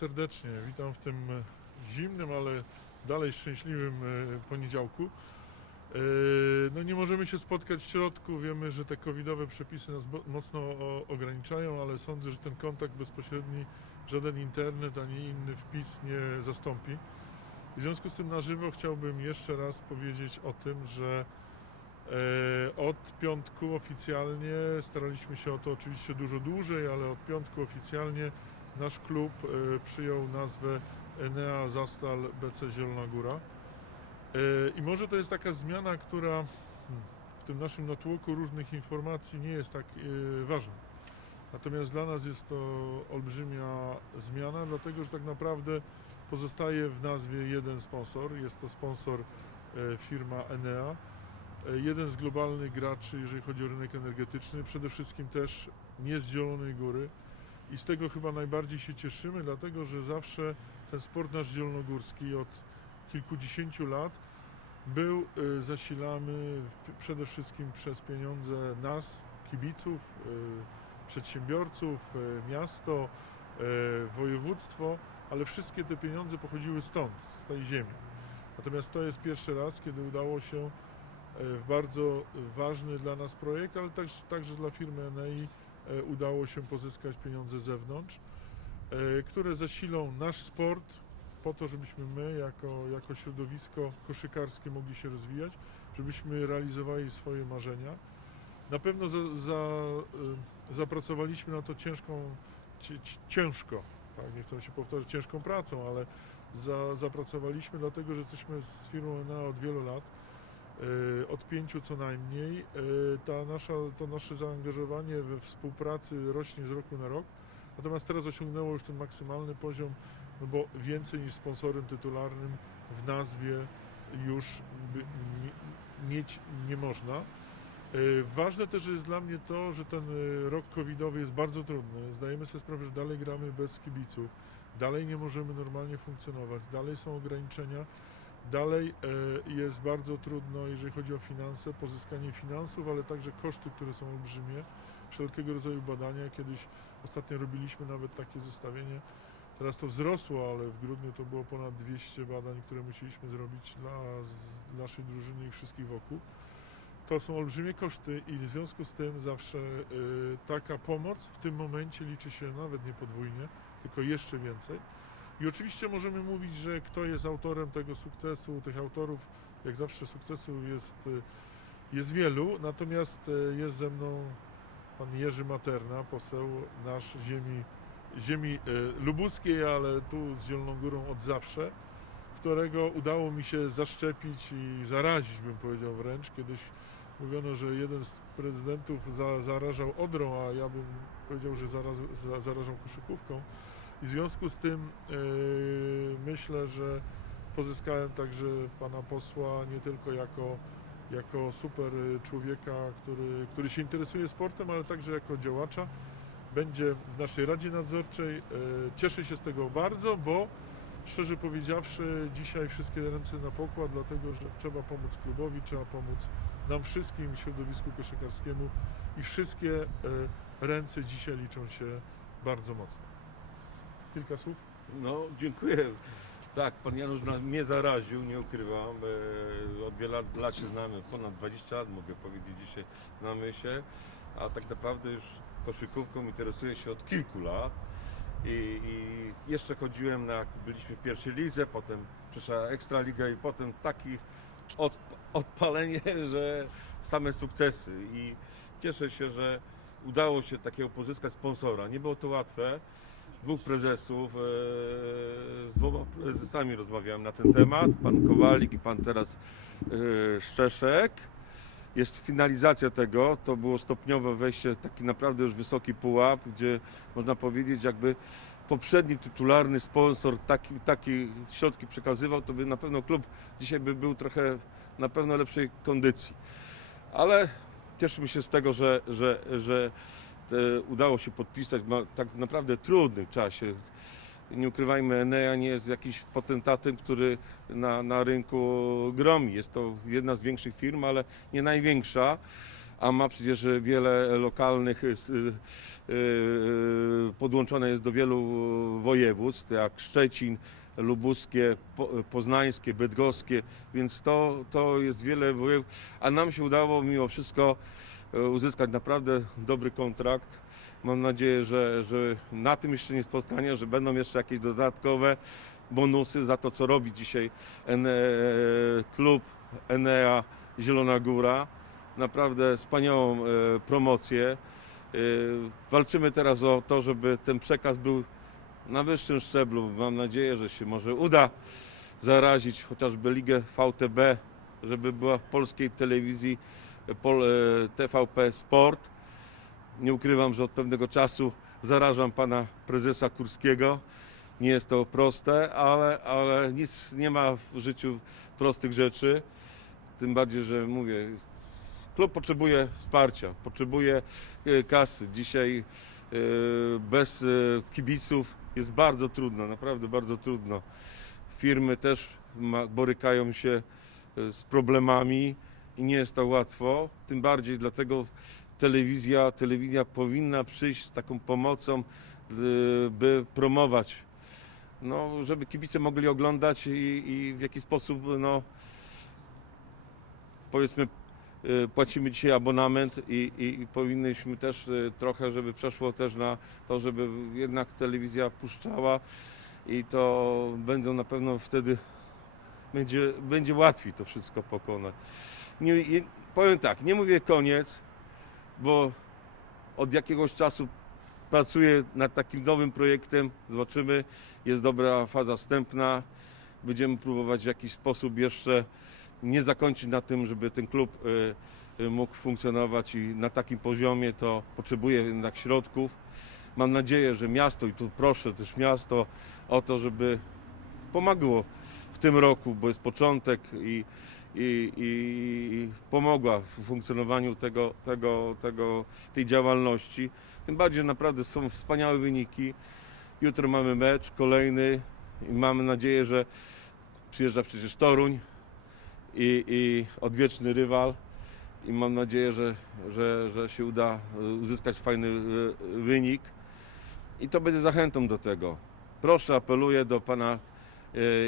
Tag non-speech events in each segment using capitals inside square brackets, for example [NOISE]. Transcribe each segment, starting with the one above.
serdecznie. Witam w tym e, zimnym, ale dalej szczęśliwym e, poniedziałku. E, No nie możemy się spotkać w środku. Wiemy, że te covidowe przepisy nas mocno ograniczają, ale sądzę, że ten kontakt bezpośredni, żaden internet ani inny wpis nie zastąpi. W związku z tym na żywo chciałbym jeszcze raz powiedzieć o tym, że od piątku oficjalnie staraliśmy się o to oczywiście dużo dłużej, ale od piątku oficjalnie nasz klub e, przyjął nazwę Enea Zastal BC Zielona Góra. E, I może to jest taka zmiana, która hmm, w tym naszym natłoku różnych informacji nie jest tak e, ważna. Natomiast dla nas jest to olbrzymia zmiana, dlatego że tak naprawdę pozostaje w nazwie jeden sponsor. Jest to sponsor firma Enea. Jeden z globalnych graczy, jeżeli chodzi o rynek energetyczny, przede wszystkim też nie z Zielonej Góry. I z tego chyba najbardziej się cieszymy, dlatego że zawsze ten sport nasz zielonogórski od kilkudziesięciu lat był y, zasilany przede wszystkim przez pieniądze nas, kibiców, y, przedsiębiorców, y, miasto, województwo, ale wszystkie te pieniądze pochodziły stąd, z tej ziemi. Natomiast to jest pierwszy raz, kiedy udało się w bardzo ważny dla nas projekt, ale także, także dla firmy Enei udało się pozyskać pieniądze z zewnątrz, e, które zasilą nasz sport po to, żebyśmy my jako, jako środowisko koszykarskie mogli się rozwijać, żebyśmy realizowali swoje marzenia. Na pewno za, za, e, zapracowaliśmy na to ciężką, ciężko, tak, nie chcę się powtarzać ciężką pracą, ale za, zapracowaliśmy dlatego, że jesteśmy z firmą ENA od wielu lat e, od pięciu co najmniej. E, Ta nasza, to nasze zaangażowanie we współpracy rośnie z roku na rok. Natomiast teraz osiągnęło już ten maksymalny poziom, no bo więcej niż sponsorem tytularnym w nazwie już mieć nie można. E, Ważne też jest dla mnie to, że ten e, rok covidowy jest bardzo trudny. Zdajemy sobie sprawę, że dalej gramy bez kibiców, dalej nie możemy normalnie funkcjonować, dalej są ograniczenia. Dalej e, jest bardzo trudno, jeżeli chodzi o finanse, pozyskanie finansów, ale także koszty, które są olbrzymie, wszelkiego rodzaju badania. Kiedyś ostatnio robiliśmy nawet takie zestawienie. Teraz to wzrosło, ale w grudniu to było ponad 200 badań, które musieliśmy zrobić dla naszej drużyny i wszystkich wokół. To są olbrzymie koszty i w związku z tym zawsze e, taka pomoc w tym momencie liczy się nawet nie podwójnie, tylko jeszcze więcej. I oczywiście możemy mówić, że kto jest autorem tego sukcesu, tych autorów, jak zawsze sukcesu jest, y, jest wielu, natomiast y, jest ze mną pan Jerzy Materna, poseł nasz ziemi, ziemi y, lubuskiej, ale tu z Zieloną Górą od zawsze, którego udało mi się zaszczepić i zarazić, bym powiedział wręcz. Kiedyś mówiono, że jeden z prezydentów za, zarażał odrą, a ja bym powiedział, że zaraz, za, zarażał koszykówką. I w związku z tym yy, myślę, że pozyskałem także pana posła nie tylko jako, jako super człowieka, który, który się interesuje sportem, ale także jako działacza. Będzie w naszej Radzie Nadzorczej. Yy, Cieszę się z tego bardzo, bo szczerze powiedziawszy, dzisiaj wszystkie ręce na pokład, dlatego że trzeba pomóc klubowi, trzeba pomóc nam wszystkim, środowisku koszykarskiemu i wszystkie yy, ręce dzisiaj liczą się bardzo mocno. Kilka słów? No, dziękuję. Tak, pan Janusz mnie zaraził, nie ukrywam. E, Od wielu lat, lat się znamy, ponad 20 lat mogę powiedzieć dzisiaj znamy się, a tak naprawdę już koszykówką interesuję się od kilku lat. I, i jeszcze chodziłem na, jak byliśmy w pierwszej lidze, potem przyszła Ekstraliga i potem taki od, odpalenie, [LAUGHS] że same sukcesy. I cieszę się, że udało się takiego pozyskać sponsora. Nie było to łatwe dwóch prezesów, e, z dwoma prezesami rozmawiałem na ten temat, pan Kowalik i pan teraz e, Szczeszek. Jest finalizacja tego, to było stopniowe wejście, taki naprawdę już wysoki pułap, gdzie można powiedzieć jakby poprzedni tytularny sponsor taki, takie środki przekazywał, to by na pewno klub dzisiaj by był trochę na pewno lepszej kondycji. Ale cieszymy się z tego, że, że, że udało się podpisać w tak naprawdę trudnym czasie. Nie ukrywajmy, Enea nie jest jakimś potentatem, który na, na rynku gromi. Jest to jedna z większych firm, ale nie największa. a ma przecież wiele lokalnych, y, y, y, podłączone jest do wielu województw, jak Szczecin, lubuskie, po, poznańskie, bydgoskie, więc to, to jest wiele województw, a nam się udało mimo wszystko e, uzyskać naprawdę dobry kontrakt. Mam nadzieję, że, że na tym jeszcze nie pozostanie, że będą jeszcze jakieś dodatkowe bonusy za to, co robi dzisiaj Ene, klub Enea Zielona Góra. Naprawdę wspaniałą e, promocję. E, walczymy teraz o to, żeby ten przekaz był na wyższym szczeblu. Mam nadzieję, że się może uda zarazić chociażby ligę VTB, żeby była w polskiej telewizji e, TVP Sport. Nie ukrywam, że od pewnego czasu zarażam pana prezesa Kurskiego. Nie jest to proste, ale, ale nic nie ma w życiu prostych rzeczy. Tym bardziej, że mówię, klub potrzebuje wsparcia, potrzebuje e, kasy. Dzisiaj e, bez e, kibiców jest bardzo trudno, naprawdę bardzo trudno. Firmy też borykają się e, z problemami i nie jest to łatwo. Tym bardziej dlatego telewizja, telewizja powinna przyjść z taką pomocą, by promować, no, żeby kibice mogli oglądać i, i w jaki sposób, no, powiedzmy, e, płacimy dzisiaj abonament i, i, i powinniśmy też e, trochę, żeby przeszło też na to, żeby jednak telewizja puszczała i to będą na pewno wtedy będzie, będzie łatwiej to wszystko pokonać. Nie, powiem tak, nie mówię koniec, bo od jakiegoś czasu pracuję nad takim nowym projektem. Zobaczymy, jest dobra faza wstępna. Będziemy próbować w jakiś sposób jeszcze nie zakończyć na tym, żeby ten klub y, y, mógł funkcjonować i na takim poziomie to potrzebuje jednak środków. Mam nadzieję, że miasto i tu proszę też miasto o to, żeby pomogło w tym roku, bo jest początek i, i, i pomogła w funkcjonowaniu tego, tego, tego, tej działalności. Tym bardziej naprawdę są wspaniałe wyniki. Jutro mamy mecz kolejny i mamy nadzieję, że przyjeżdża przecież Toruń i, i odwieczny rywal. I mam nadzieję, że, że, że się uda uzyskać fajny e, wynik. I to będzie zachętą do tego. Proszę, apeluję do pana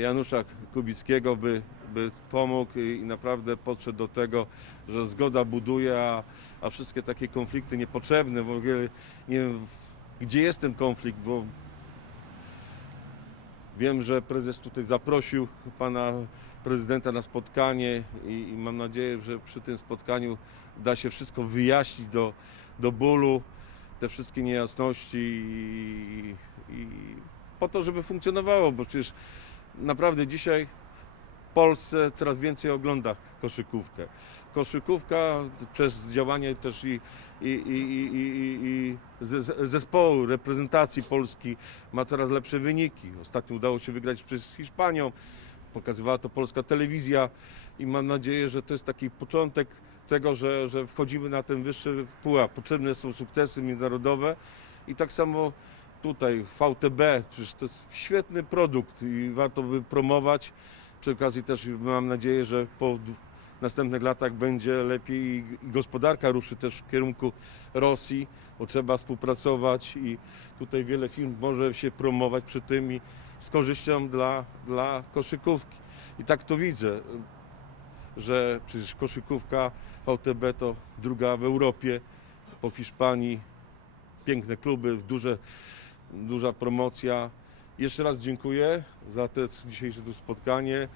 Janusza Kubickiego, by, by pomógł i naprawdę podszedł do tego, że zgoda buduje, a, a wszystkie takie konflikty niepotrzebne, w ogóle nie wiem, gdzie jest ten konflikt, bo wiem, że prezes tutaj zaprosił pana prezydenta na spotkanie i, i mam nadzieję, że przy tym spotkaniu da się wszystko wyjaśnić do, do bólu, te wszystkie niejasności i, i po to, żeby funkcjonowało, bo przecież naprawdę dzisiaj w Polsce coraz więcej ogląda koszykówkę. Koszykówka przez działanie też i, i, i, i, i, i ze- zespołu, reprezentacji Polski ma coraz lepsze wyniki. Ostatnio udało się wygrać przez Hiszpanią, pokazywała to polska telewizja i mam nadzieję, że to jest taki początek tego, że, że wchodzimy na ten wyższy pułap. Potrzebne są sukcesy międzynarodowe i tak samo tutaj VTB, przecież to jest świetny produkt i warto by promować. Przy okazji też mam nadzieję, że po następnych latach będzie lepiej i gospodarka ruszy też w kierunku Rosji, bo trzeba współpracować i tutaj wiele firm może się promować przy tym i z korzyścią dla, dla koszykówki. I tak to widzę, że przecież koszykówka VTB to druga w Europie po Hiszpanii. Piękne kluby, duże, duża promocja. Jeszcze raz dziękuję za to dzisiejsze tu spotkanie.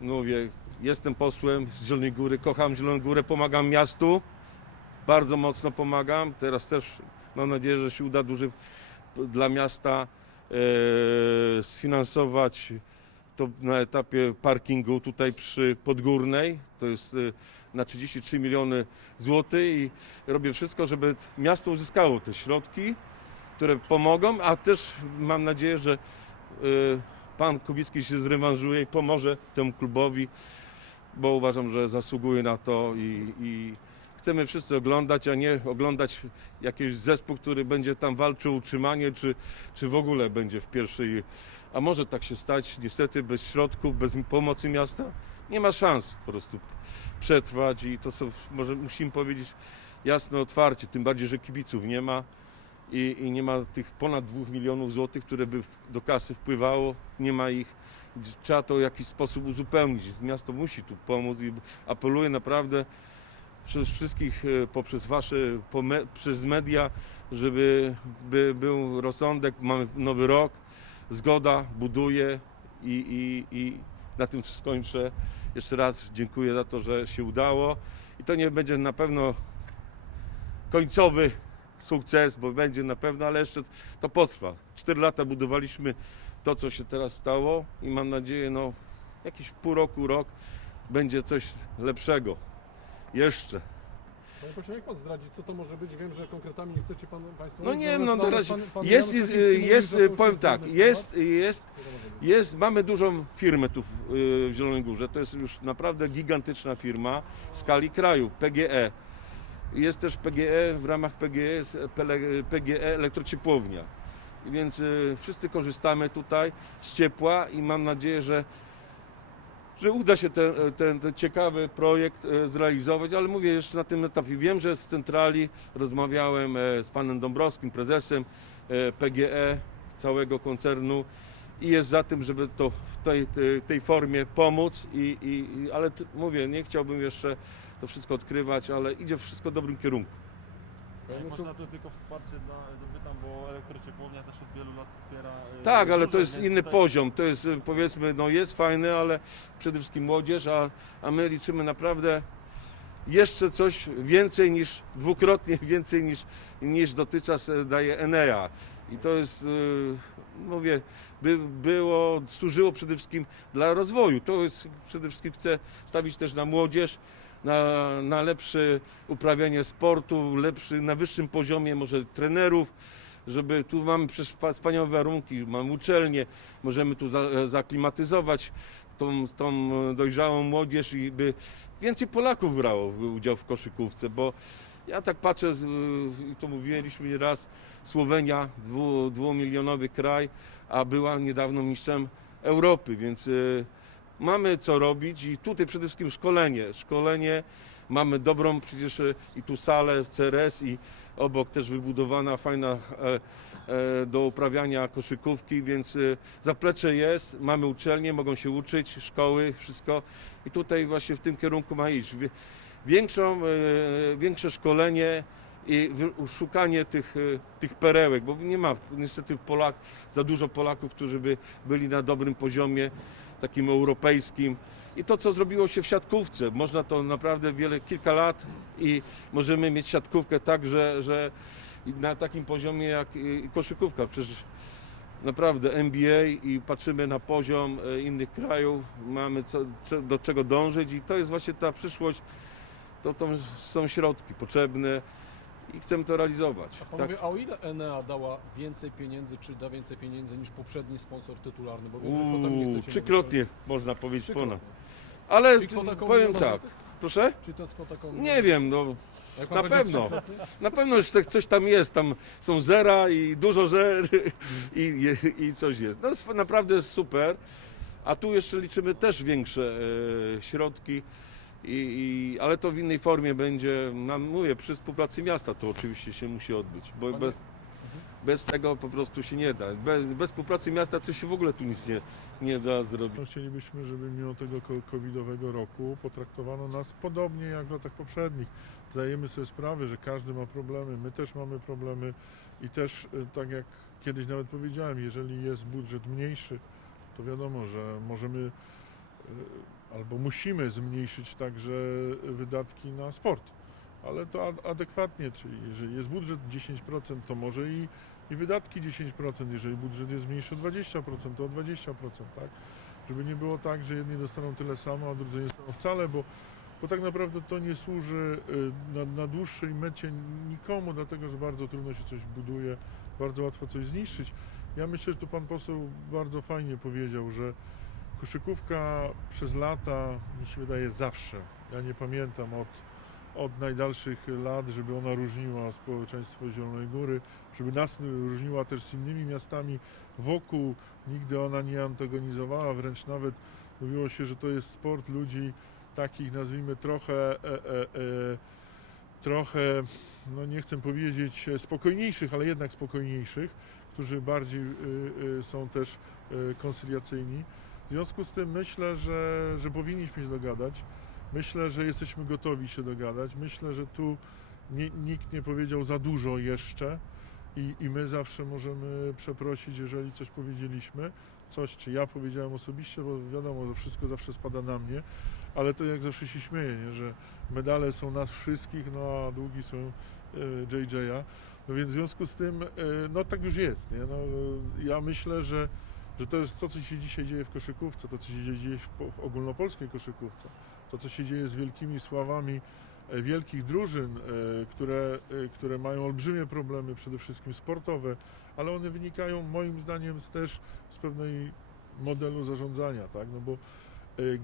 Mówię, jestem posłem z Zielonej Góry, kocham Zieloną Górę, pomagam miastu. Bardzo mocno pomagam. Teraz też mam nadzieję, że się uda duży dla miasta e, sfinansować to na etapie parkingu tutaj przy Podgórnej. To jest e, na 33 miliony złotych i robię wszystko, żeby miasto uzyskało te środki, które pomogą, a też mam nadzieję, że y, pan Kubicki się zrewanżuje i pomoże temu klubowi, bo uważam, że zasługuje na to i, i chcemy wszyscy oglądać, a nie oglądać jakiś zespół, który będzie tam walczył o utrzymanie, czy, czy w ogóle będzie w pierwszej. A może tak się stać, niestety bez środków, bez pomocy miasta nie ma szans po prostu przetrwać i to co może musimy powiedzieć jasno, otwarcie, tym bardziej, że kibiców nie ma i, i nie ma tych ponad 2 milionów złotych, które by do kasy wpływało, nie ma ich. Trzeba to w jakiś sposób uzupełnić. Miasto musi tu pomóc i apeluję naprawdę przez wszystkich e, poprzez wasze, po me, przez media, żeby by był rozsądek, mamy nowy rok, zgoda, buduję i, i, i na tym skończę. Jeszcze raz dziękuję za to, że się udało i to nie będzie na pewno końcowy sukces, bo będzie na pewno, ale jeszcze to potrwa. Cztery lata budowaliśmy to, co się teraz stało i mam nadzieję, no jakiś pół roku, rok będzie coś lepszego. Jeszcze. Panie pośle, jak pan zdradzi, co to może być? Wiem, że konkretami nie chcecie pan, Państwo No mówić, nie wiem, no natomiast teraz pan- pan jest, Janusz jest, Kaczyński mówi, jest, że to już powiem tak, jest, temat. jest, Co to może być? jest, mamy dużą firmę tu w, y, w Zielonej Górze, to jest już naprawdę gigantyczna firma w skali kraju, PGE. Jest też PGE, w ramach PGE PL- PGE elektrociepłownia. Więc wszyscy korzystamy tutaj z ciepła i mam nadzieję, że, że uda się ten, ten, ten ciekawy projekt e, zrealizować, ale mówię jeszcze na tym etapie. Wiem, że z centrali rozmawiałem e, z panem Dąbrowskim, prezesem e, PGE całego koncernu i jest za tym, żeby to w tej, tej, formie pomóc, i, i, ale mówię, nie chciałbym jeszcze to wszystko odkrywać, ale idzie wszystko w dobrym kierunku. Panie Panie Januszu, Można to tylko wsparcie dla dopytam, bo elektrociepłownia też od wielu lat wspiera. y, Tak, ale to jest inny tutaj- poziom. To jest y, powiedzmy, no jest fajny, ale przede wszystkim młodzież, a, a my liczymy naprawdę jeszcze coś więcej niż, dwukrotnie [LAUGHS] więcej niż, niż dotychczas e, daje Enea. I to jest, mówię, by było, służyło przede wszystkim dla rozwoju. To jest, przede wszystkim chcę stawić też na młodzież, na, na lepsze uprawianie sportu, lepszy, na wyższym poziomie może trenerów, żeby tu mamy wspaniałe warunki, mamy uczelnie, możemy tu za, e, zaklimatyzować tą, tą e, dojrzałą młodzież i by więcej Polaków brało udział w koszykówce, bo ja tak patrzę, i to mówiliśmy nieraz, Słowenia, dwu, dwumilionowy kraj, a była niedawno mistrzem Europy, więc y, mamy co robić i tutaj przede wszystkim szkolenie. Szkolenie, mamy dobrą przecież y, i tu salę CRS i obok też wybudowana fajna e, e, do uprawiania koszykówki, więc zaplecze jest, mamy uczelnie, mogą się uczyć, szkoły, wszystko i tutaj właśnie w tym kierunku ma iść. Większą, e, większe szkolenie i szukanie tych, e, tych perełek, bo nie ma niestety Polak, za dużo Polaków, którzy by byli na dobrym poziomie, takim europejskim. I to, co zrobiło się w siatkówce, można to naprawdę wiele, kilka lat i możemy mieć siatkówkę tak, że, że na takim poziomie jak koszykówka. Przecież naprawdę NBA i patrzymy na poziom e, innych krajów, mamy co, do czego dążyć i to jest właśnie ta przyszłość, to, to są środki potrzebne i chcemy to realizować. a Tak? panowie, a o ile Enea dała więcej pieniędzy, czy da więcej pieniędzy niż poprzedni sponsor tytularny? Bo wiem, że kwotami nie Uuu, chcecie trzykrotnie można powiedzieć ponad. Ale Czyli kwota koło powiem miliona tak, złotych? proszę? Czy to jest kwota koło Nie wiem, no Jak pan na powiedział pewno. trzykrotnie? na pewno już tak coś tam jest, tam są zera i dużo zer i, i, coś jest. No jest naprawdę super, a tu jeszcze liczymy też większe e, środki, i, i, ale to w innej formie będzie, no, mówię, przy współpracy miasta to oczywiście się musi odbyć, bo Panie- bez, bez tego po prostu się nie da. Bez, bez współpracy miasta to się w ogóle tu nic nie, nie da zrobić. No, chcielibyśmy, żeby mimo tego covidowego roku potraktowano nas podobnie jak w latach poprzednich. Zdajemy sobie sprawę, że każdy ma problemy, my też mamy problemy i też, y, tak jak kiedyś nawet powiedziałem, jeżeli jest budżet mniejszy, to wiadomo, że możemy y, albo musimy zmniejszyć także wydatki na sport, ale to ad- adekwatnie, czyli jeżeli jest budżet 10%, to może i, i wydatki 10%, jeżeli budżet jest mniejszy o 20%, to o 20%, tak? Żeby nie było tak, że jedni dostaną tyle samo, a drudzy nie dostaną wcale, bo, bo tak naprawdę to nie służy y, na, na dłuższej mecie nikomu, dlatego że bardzo trudno się coś buduje, bardzo łatwo coś zniszczyć. Ja myślę, że tu pan poseł bardzo fajnie powiedział, że koszykówka przez lata, mi się wydaje, zawsze, ja nie pamiętam od, od najdalszych lat, żeby ona różniła społeczeństwo Zielonej Góry, żeby nas różniła też z innymi miastami wokół, nigdy ona nie antagonizowała, wręcz nawet mówiło się, że to jest sport ludzi takich, nazwijmy trochę, e, e, e, trochę, no nie chcę powiedzieć spokojniejszych, ale jednak spokojniejszych, którzy bardziej y, y, są też y, koncyliacyjni. W związku z tym myślę, że, że powinniśmy się dogadać. Myślę, że jesteśmy gotowi się dogadać. Myślę, że tu nie, nikt nie powiedział za dużo jeszcze i, i my zawsze możemy przeprosić, jeżeli coś powiedzieliśmy. Coś, czy ja powiedziałem osobiście, bo wiadomo, że wszystko zawsze spada na mnie, ale to jak zawsze się śmieję, nie? że medale są nas wszystkich, no a długi są y, JJ'a. No więc w związku z tym, y, no tak już jest. Nie? No, ja myślę, że, że to jest to, co się dzisiaj dzieje w koszykówce, to, co się dzieje w, w ogólnopolskiej koszykówce, to, co się dzieje z wielkimi sławami e, wielkich drużyn, e, które, e, które mają olbrzymie problemy, przede wszystkim sportowe, ale one wynikają moim zdaniem z też z pewnej modelu zarządzania, tak? No bo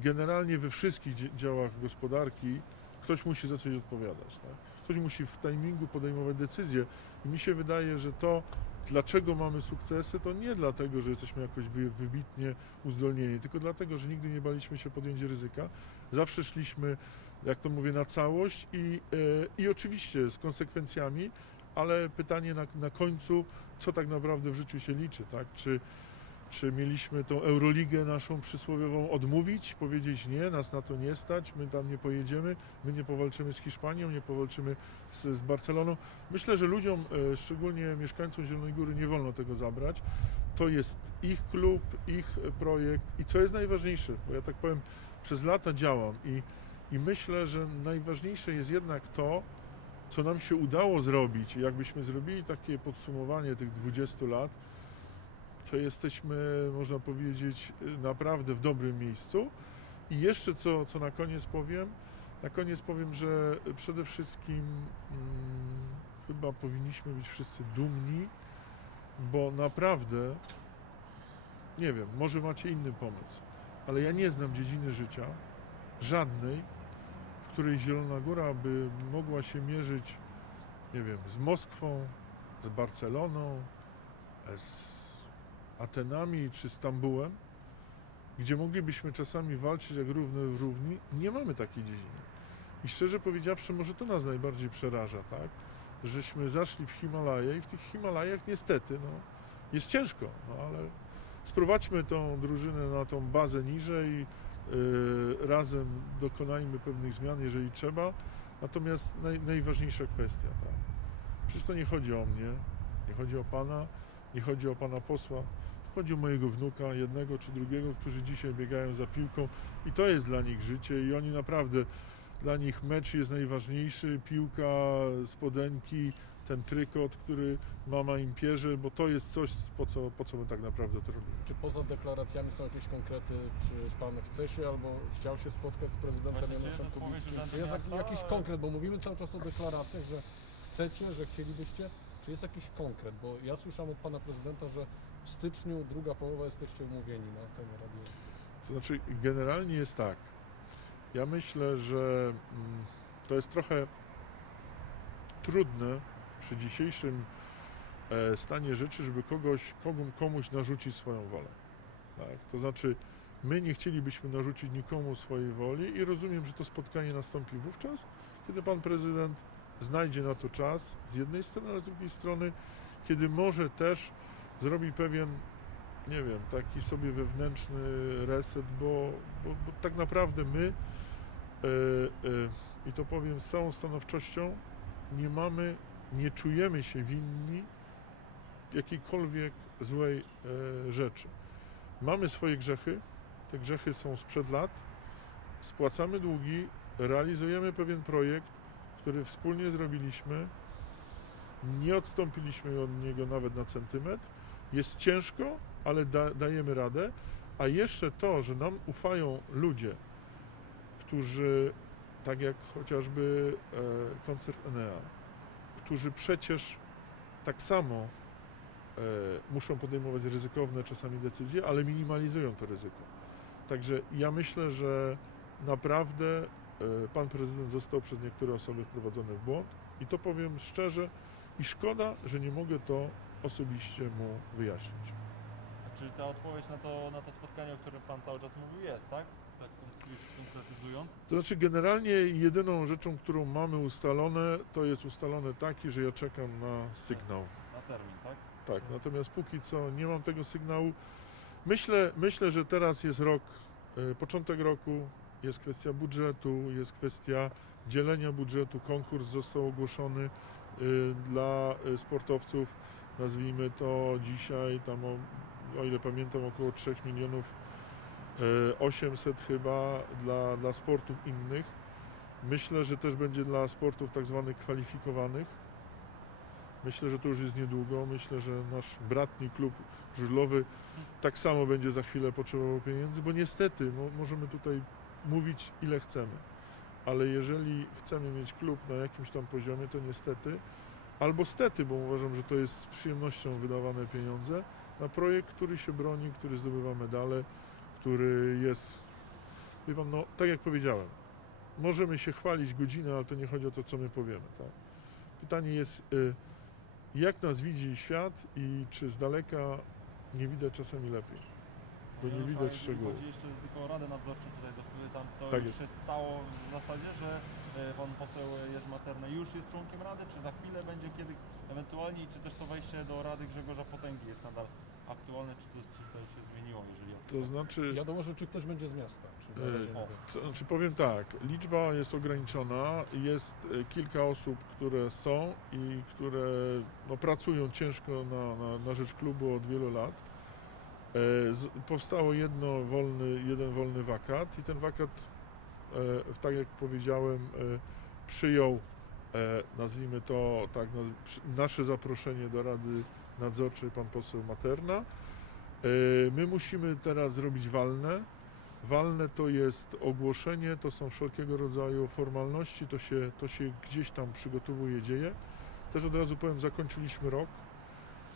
generalnie we wszystkich działach gospodarki ktoś musi za coś odpowiadać, tak? Ktoś musi w timingu podejmować decyzje i mi się wydaje, że to, dlaczego mamy sukcesy, to nie dlatego, że jesteśmy jakoś wy, wybitnie uzdolnieni, tylko dlatego, że nigdy nie baliśmy się podjąć ryzyka. Zawsze szliśmy, jak to mówię, na całość i, e, i oczywiście z konsekwencjami, ale pytanie na, na końcu, co tak naprawdę w życiu się liczy, tak? Czy, czy mieliśmy tą Euroligę naszą przysłowiową odmówić, powiedzieć nie, nas na to nie stać, my tam nie pojedziemy, my nie powalczymy z Hiszpanią, nie powalczymy z, z Barceloną. Myślę, że ludziom, e, szczególnie mieszkańcom Zielonej Góry, nie wolno tego zabrać. To jest ich klub, ich projekt i co jest najważniejsze, bo ja tak powiem, przez lata działam i, i myślę, że najważniejsze jest jednak to, co nam się udało zrobić. Jakbyśmy zrobili takie podsumowanie tych 20 lat, to jesteśmy, można powiedzieć, naprawdę w dobrym miejscu. I jeszcze co, co na koniec powiem, na koniec powiem, że przede wszystkim mm, chyba powinniśmy być wszyscy dumni, bo naprawdę, nie wiem, może macie inny pomysł, ale ja nie znam dziedziny życia, żadnej, w której Zielona Góra by mogła się mierzyć, nie wiem, z Moskwą, z Barceloną, z Atenami czy Stambułem, gdzie moglibyśmy czasami walczyć jak równy w równi, nie mamy takiej dziedziny. I szczerze powiedziawszy, może to nas najbardziej przeraża, tak? Żeśmy zaszli w Himalaje i w tych Himalajach niestety, no, jest ciężko, no ale sprowadźmy tą drużynę na tą bazę niżej, yy, razem dokonajmy pewnych zmian, jeżeli trzeba. Natomiast naj, najważniejsza kwestia, tak? Przecież to nie chodzi o mnie, nie chodzi o pana, nie chodzi o pana posła, chodzi o mojego wnuka, jednego czy drugiego, którzy dzisiaj biegają za piłką i to jest dla nich życie i oni naprawdę, dla nich mecz jest najważniejszy, piłka, spodenki, ten trykot, który mama im pierze, bo to jest coś, po co, po co my tak naprawdę to robimy. Czy poza deklaracjami są jakieś konkrety, czy pan chce się albo chciał się spotkać z prezydentem Właśnie Januszem Kubickim? Czy jest jakiś konkret, bo mówimy cały czas o deklaracjach, że chcecie, że chcielibyście, czy jest jakiś konkret? Bo ja słyszałem od pana prezydenta, że w styczniu, druga połowa jesteście umówieni na ten radio. To znaczy, generalnie jest tak. Ja myślę, że mm, to jest trochę trudne przy dzisiejszym e, stanie rzeczy, żeby kogoś, komu, komuś narzucić swoją wolę. Tak? To znaczy, my nie chcielibyśmy narzucić nikomu swojej woli i rozumiem, że to spotkanie nastąpi wówczas, kiedy pan prezydent znajdzie na to czas z jednej strony, a z drugiej strony, kiedy może też zrobi pewien nie wiem, taki sobie wewnętrzny reset, bo, bo, bo tak naprawdę my, e, e, i to powiem z całą stanowczością, nie mamy, nie czujemy się winni jakiejkolwiek złej e, rzeczy. Mamy swoje grzechy, te grzechy są sprzed lat, spłacamy długi, realizujemy pewien projekt, który wspólnie zrobiliśmy, nie odstąpiliśmy od niego nawet na centymetr, jest ciężko, ale da, dajemy radę. A jeszcze to, że nam ufają ludzie, którzy, tak jak chociażby e, koncert Enea, którzy przecież tak samo e, muszą podejmować ryzykowne czasami decyzje, ale minimalizują to ryzyko. Także ja myślę, że naprawdę e, pan prezydent został przez niektóre osoby wprowadzony w błąd i to powiem szczerze i szkoda, że nie mogę to osobiście mu wyjaśnić. Czyli ta odpowiedź na to, na to spotkanie, o którym Pan cały czas mówił jest, tak? Tak konkretyzując. To znaczy generalnie jedyną rzeczą, którą mamy ustalone, to jest ustalone taki, że ja czekam na sygnał. Na termin, tak? Tak, natomiast póki co nie mam tego sygnału. Myślę, myślę że teraz jest rok, e, początek roku, jest kwestia budżetu, jest kwestia dzielenia budżetu. Konkurs został ogłoszony e, dla e, sportowców, nazwijmy to dzisiaj, tam o, o ile pamiętam, około 3 milionów e, 800 chyba dla, dla sportów innych. Myślę, że też będzie dla sportów tak zwanych kwalifikowanych. Myślę, że to już jest niedługo. Myślę, że nasz bratni klub żużlowy tak samo będzie za chwilę potrzebował pieniędzy, bo niestety mo, możemy tutaj mówić ile chcemy, ale jeżeli chcemy mieć klub na jakimś tam poziomie, to niestety albo stety, bo uważam, że to jest z przyjemnością wydawane pieniądze na projekt, który się broni, który zdobywa medale, który jest, wie pan, no tak jak powiedziałem, możemy się chwalić godzinę, ale to nie chodzi o to, co my powiemy, tak? Pytanie jest, y, jak nas widzi świat i czy z daleka nie widać czasami lepiej, bo nie widać szczegółów. Chodzi jeszcze tylko o Radę Nadzorczą tutaj dopytam, to Tak już jest. się stało w zasadzie, że pan poseł Jerzy Materna już jest członkiem Rady, czy za chwilę będzie kiedy ewentualnie, czy też to wejście do Rady Grzegorza Potęgi jest nadal aktualne, czy to, czy to się zmieniło, jeżeli To znaczy, Ja dołożę, czy ktoś będzie z miasta. Czy Yy, wiem. to znaczy powiem tak, liczba jest ograniczona, jest e, kilka osób, które są i które no, pracują ciężko na, na, na rzecz klubu od wielu lat. E, z, powstało jedno wolny, jeden wolny wakat i ten wakat, e, tak jak powiedziałem, e, przyjął, e, nazwijmy to tak, nasze zaproszenie do Rady Nadzorczej pan poseł Materna. E, my musimy teraz zrobić walne. Walne to jest ogłoszenie, to są wszelkiego rodzaju formalności, to się, to się gdzieś tam przygotowuje, dzieje. Też od razu powiem, zakończyliśmy rok.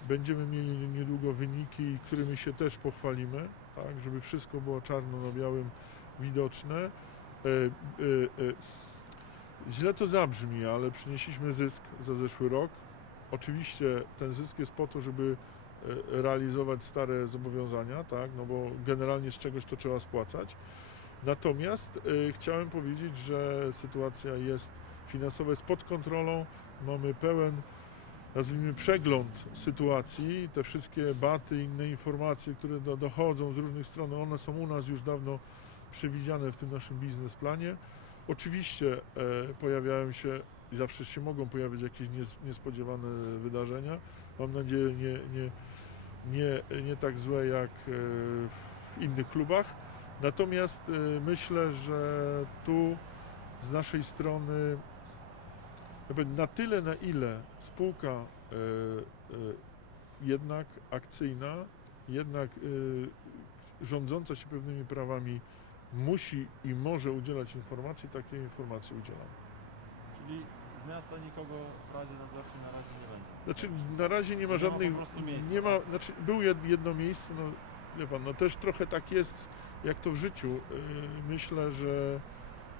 Będziemy mieli niedługo wyniki, którymi się też pochwalimy, tak, żeby wszystko było czarno na białym widoczne. E, e, e, źle to zabrzmi, ale przynieśliśmy zysk za zeszły rok. Oczywiście ten zysk jest po to, żeby realizować stare zobowiązania, tak, no bo generalnie z czegoś to trzeba spłacać. Natomiast chciałem powiedzieć, że sytuacja jest finansowa jest pod kontrolą, mamy pełen nazwijmy przegląd sytuacji, te wszystkie baty, inne informacje, które do, dochodzą z różnych stron, one są u nas już dawno przewidziane w tym naszym biznesplanie. Oczywiście e, pojawiają się i zawsze się mogą pojawić jakieś nies, niespodziewane wydarzenia. Mam nadzieję nie, nie, nie, nie tak złe jak e, w innych klubach. Natomiast e, myślę, że tu z naszej strony na tyle, na ile spółka jednak akcyjna, jednak rządząca się pewnymi prawami musi i może udzielać informacji, takiej informacji udzielam. Czyli z miasta nikogo w Radzie Nadzorczej na razie nie będzie. Znaczy na razie nie ma Nie ma żadnych, po prostu miejsca, nie ma, tak? znaczy był jed- jedno miejsce, no wie pan, no też trochę tak jest jak to w życiu. Yy, Myślę, że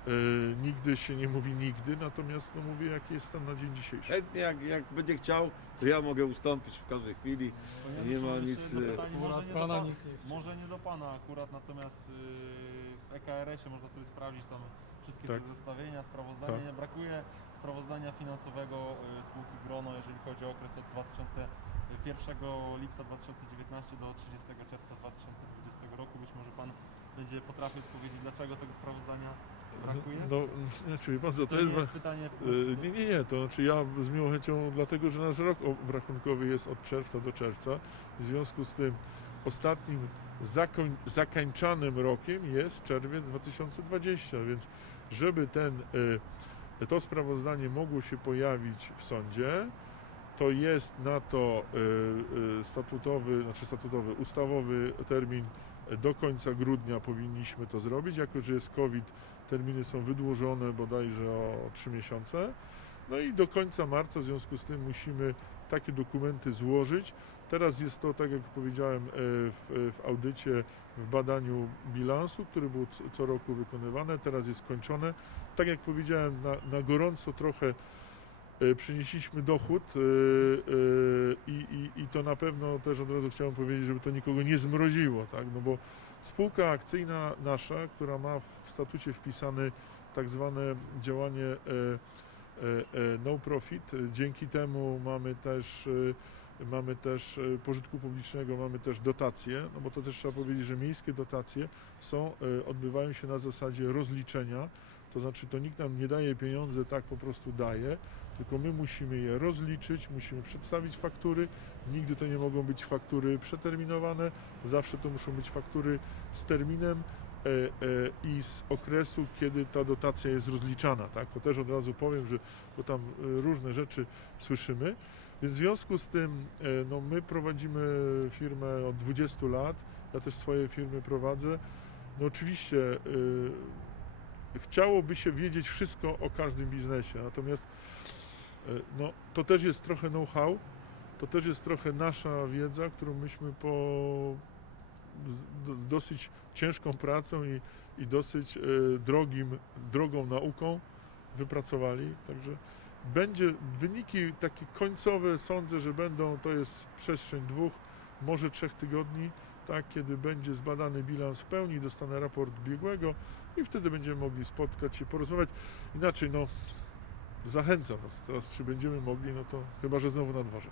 yy, nigdy się nie mówi nigdy, natomiast no mówię jaki jest stan na dzień dzisiejszy. Chętnie jak, jak będzie chciał, to ja mogę ustąpić w każdej chwili. Ponieważ Nie ma jeszcze nic, jedno e, pytanie, może Akurat nie do pana pana, nikt nie chce. może nie do pana akurat, natomiast yy, EKRS-ie można sobie sprawdzić tam wszystkie Tak. te zestawienia, sprawozdania. Tak. Nie brakuje sprawozdania finansowego yy, spółki Grono, jeżeli chodzi o okres od 2001 lipca 2019 do 30 czerwca 2020 roku. Być może pan będzie potrafił odpowiedzieć, dlaczego tego sprawozdania brakuje? No, znaczy wie pan co, to nie jest... jest pytanie prostu- Nie, nie, nie, to znaczy ja z miłą chęcią, dlatego że nasz rok obrachunkowy jest od czerwca do czerwca, w związku z tym ostatnim zakoń, zakańczanym rokiem jest czerwiec 2020, więc żeby ten, y, to sprawozdanie mogło się pojawić w sądzie, to jest na to y, y, statutowy, znaczy statutowy, ustawowy termin do końca grudnia powinniśmy to zrobić, jako że jest COVID, terminy są wydłużone bodajże o 3 miesiące. No i do końca marca, w związku z tym musimy takie dokumenty złożyć. Teraz jest to, tak jak powiedziałem, e, w, w audycie, w badaniu bilansu, który był co- roku wykonywany. Teraz jest skończone. Tak jak powiedziałem, na, na gorąco trochę e, przynieśliśmy dochód e, e, i, i, i to na pewno też od razu chciałem powiedzieć, żeby to nikogo nie zmroziło, tak? no bo spółka akcyjna nasza, która ma w statucie wpisane tak zwane działanie e, e, e, no profit, e, dzięki temu mamy też e, mamy też e, pożytku publicznego, mamy też dotacje, no bo to też trzeba powiedzieć, że miejskie dotacje są, e, odbywają się na zasadzie rozliczenia, to znaczy to nikt nam nie daje pieniądze, tak po prostu daje, tylko my musimy je rozliczyć, musimy przedstawić faktury, nigdy to nie mogą być faktury przeterminowane, zawsze to muszą być faktury z terminem i z okresu, kiedy ta dotacja jest rozliczana, tak? To też od razu powiem, że bo tam e, różne rzeczy słyszymy. Więc w związku z tym e, no, my prowadzimy firmę od 20 lat, ja też swoje firmy prowadzę. No oczywiście e, chciałoby się wiedzieć wszystko o każdym biznesie, natomiast e, no, to też jest trochę know-how, to też jest trochę nasza wiedza, którą myśmy po dosyć ciężką pracą i, i dosyć e, drogim, drogą nauką wypracowali. Także będzie wyniki takie końcowe sądzę, że będą to jest przestrzeń dwóch, może trzech tygodni, tak, kiedy będzie zbadany bilans w pełni, dostanę raport biegłego i wtedy będziemy mogli spotkać się, porozmawiać. Inaczej, no, zachęcam Was teraz, czy będziemy mogli, no to chyba, że znowu na dworze.